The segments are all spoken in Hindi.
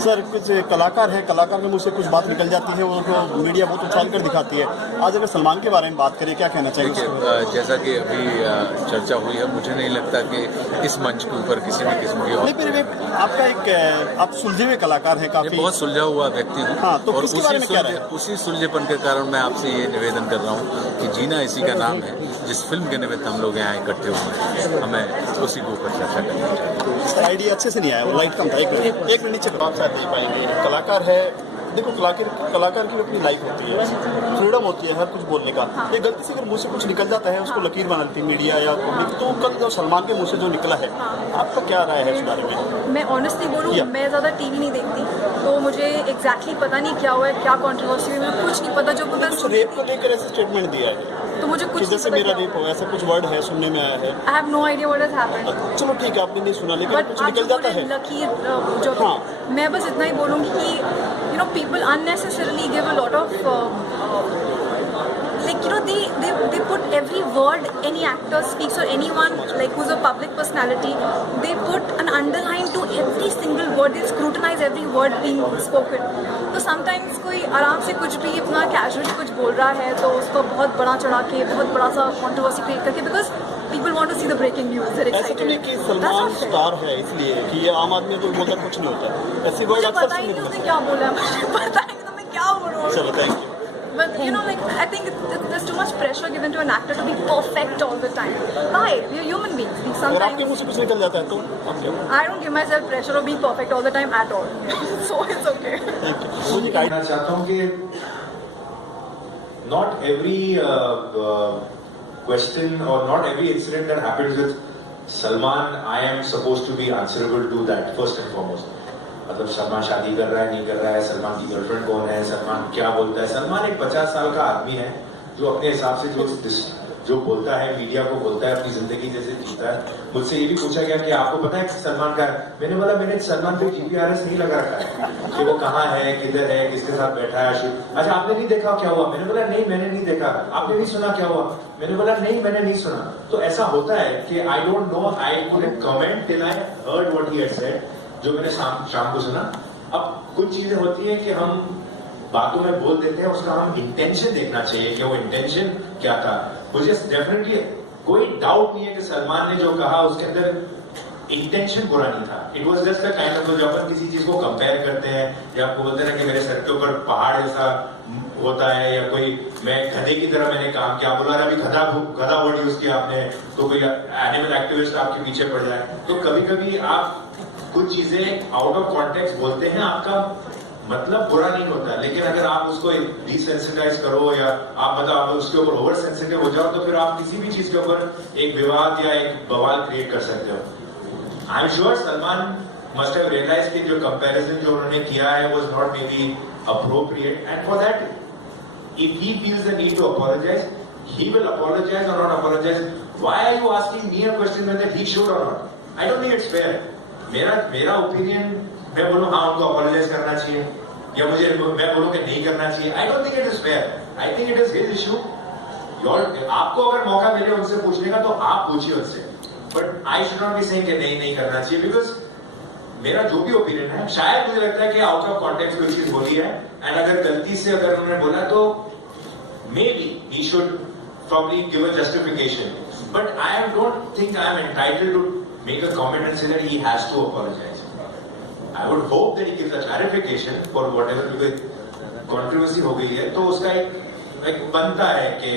सर कुछ कलाकार हैं, कलाकार के मुंह से कुछ बात निकल जाती है, वो मीडिया बहुत उछाल कर दिखाती है। आज अगर सलमान के बारे में बात करें, क्या कहना चाहिए? देखिए, जैसा कि अभी चर्चा हुई है, मुझे नहीं लगता कि इस मंच के ऊपर किसी भी किस्म की नहीं, फिर भी आपका एक आप सुलझे हुए कलाकार हैं, काफी बहुत सुलझा हुआ व्यक्ति हूँ। हाँ, तो और उसी सुलझेपन के कारण मैं आपसे ये निवेदन कर रहा हूँ कि जीना इसी का नाम है। जिस फिल्म के निमित्त हम लोग यहाँ इकट्ठे हुए हैं, हमें उसी के ऊपर चर्चा करनी चाहिए। आइडिया अच्छे से नहीं आया, वो लाइट कम था। एक मिनट नीचे बात शायद दे पाएंगे। कलाकार है, देखो कलाकार की अपनी लाइफ होती है, फ्रीडम होती है हर कुछ बोलने का। ये गलती से अगर मुंह से कुछ निकल जाता है, उसको लकीर बना लेती मीडिया या पब्लिक। तो कल जो सलमान के मुंह से जो निकला है, आपका क्या राय है इस बारे में? मैं ऑनेस्टली बोलूँ, मैं ज़्यादा टीवी नहीं देखती, तो मुझे एग्जैक्टली पता नहीं क्या हुआ है, क्या कंट्रोवर्सी हुई, मुझे कुछ नहीं पता। जो पता रेप को लेकर ऐसे स्टेटमेंट दिया है, तो मुझे कुछ नहीं जैसे मेरा रेप हो, ऐसा कुछ वर्ड है सुनने में आया है। I have no idea what has happened. चलो ठीक है, आपने नहीं सुना, लेकिन कुछ निकल जाता है। लकीर जो मैं बस इतना ही बोलूँगी कि you know people unnecessarily give a lot of like you know they put every word any actor speaks or anyone like who's a public personality, they put an underline to every single word, they scrutinize every word being spoken. तो sometimes कोई आराम से कुछ भी अपना casually कुछ बोल रहा है, तो उसको बहुत बड़ा चढ़ा के बहुत बड़ा सा controversy create करके, because people want to see the breaking news, they're excited. ऐसा तो नहीं कि सलमान स्टार है इसलिए कि ये आम आदमी को बोलता कुछ नहीं होता, ऐसी वर्ड अक्सर पता ही नहीं उसने क्या बोला, मुझे पता ही नहीं तो मैं क्या बोलूँ। चलो, thank you. But you know, like I think there's too much pressure given to an actor to be perfect all the time. Why? We're human beings. We अगर आपके sometimes. मुंह से कुछ निकल जाता है तो आप क्या? I don't give myself pressure of being perfect all the time at all. So it's okay. Thank you. मुझे कहना चाहता हूँ कि not every question or not every incident that happens with Salman, I am supposed to be answerable to that first and foremost. मतलब सलमान शादी कर रहा है नहीं कर रहा है, सलमान की गर्लफ्रेंड कौन है, सलमान क्या बोलता है। सलमान एक 50 साल का आदमी है जो अपने हिसाब से जो बोलता है, मीडिया को बोलता है, अपनी जिंदगी जैसे जीता है। मुझसे ये भी पूछा गया कि आपको पता है कि सलमान का है? मैंने बोला मैंने सलमान पे GPRS नहीं लगा रखा है कि वो कहाँ है, किधर है, किसके साथ बैठा है। अच्छा, आपने नहीं देखा क्या हुआ? मैंने बोला नहीं, मैंने नहीं देखा। आपने नहीं सुना क्या हुआ? मैंने बोला नहीं, मैंने नहीं सुना। तो ऐसा होता है कि I don't know, I couldn't comment till I heard what he had said, जो मैंने शाम को सुना। अब कुछ चीजें होती है कि हम बातों में बोल देते हैं, उसका हम इंटेंशन देखना चाहिए कि वो इंटेंशन क्या था। मुझे डेफिनेटली कोई डाउट नहीं है कि सलमान ने जो कहा उसके अंदर इंटेंशन बुरा नहीं था। It was just a kind of, जब अपन किसी चीज को कंपेयर करते हैं या आपको बोलते हैं कि मेरे सर के ऊपर पहाड़ जैसा होता है, या कोई मैं गधे की तरह मैंने काम किया, बोला अभी गधा वर्ड यूज किया आपने, तो कोई एनिमल एक्टिविस्ट आपके पीछे पड़ जाए। तो कभी कभी आप कुछ चीजें आउट ऑफ कॉन्टेक्स्ट बोलते हैं, आपका मतलब बुरा नहीं होता, लेकिन अगर आप उसको डिसेंसिटाइज करो या आप मतलब आप उसके ऊपर ओवर सेंसिटिव हो जाओ, तो फिर आप किसी भी चीज के ऊपर एक विवाद या एक बवाल क्रिएट कर सकते हो। I am sure Salman must have realised कि जो कंपैरिजन जो उन्होंने किया है was not may be appropriate, and for that if he feels the need to apologize, he will apologize or not apologize. Why are you asking me a question whether he should or not? I don't think it's fair. मेरा ओपिनियन, मैं बोलूं हाँ उनको apologize करना चाहिए, या मैं बोलूं कि नहीं करना चाहिए, I don't think it is fair. I think it is his issue. आपको अगर मौका मिले उनसे पूछने का तो आप पूछिए उनसे, but I should not be saying कि नहीं करना चाहिए, because मेरा जो भी ओपिनियन है, शायद मुझे लगता है कि आउट ऑफ कॉन्टेक्स्ट कोई चीज बोली है, एंड अगर गलती से अगर उन्होंने बोला तो may be he should probably give a justification, but I don't think I am entitled to make a comment and say that he has to apologize. I would hope that he gives a clarification for whatever, because controversy हो गई है तो उसका एक बनता है कि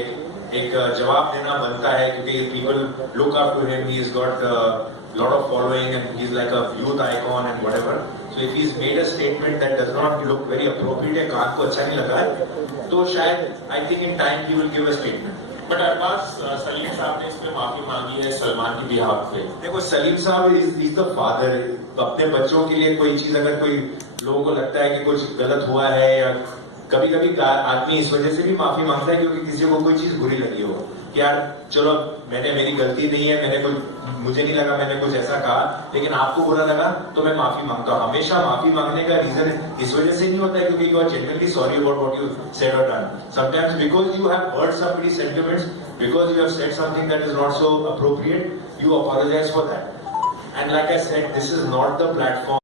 एक जवाब देना बनता है, क्योंकि people look up to him, he has got lot of following and he's like a youth icon and whatever. So if he's made a statement that does not look very appropriate, कान को अच्छा नहीं लगा है, तो शायद I think in time he will give a statement. But Arbaaz Salim sahab ने इसमें माफी मांगी है सलमान की बिहाफ पे। देखो सलीम साहब इज द फादर, अपने बच्चों के लिए कोई चीज अगर कोई लोगों को लगता है कि कुछ गलत हुआ है, या कभी कभी आदमी इस वजह से भी माफी मांगता है क्योंकि किसी को कोई चीज बुरी लगी हो कि यार चलो मेरी गलती नहीं है, मुझे नहीं लगा मैंने कुछ ऐसा कहा, लेकिन आपको बुरा लगा तो मैं माफी मांगता हूँ। हमेशा माफी मांगने का रीजन इस वजह से नहीं होता है क्योंकि you are genuinely sorry about what you said और done. Sometimes because you have hurt somebody's sentiments, because you have said something that is not so appropriate, you apologize for that. And like I said, this is not the platform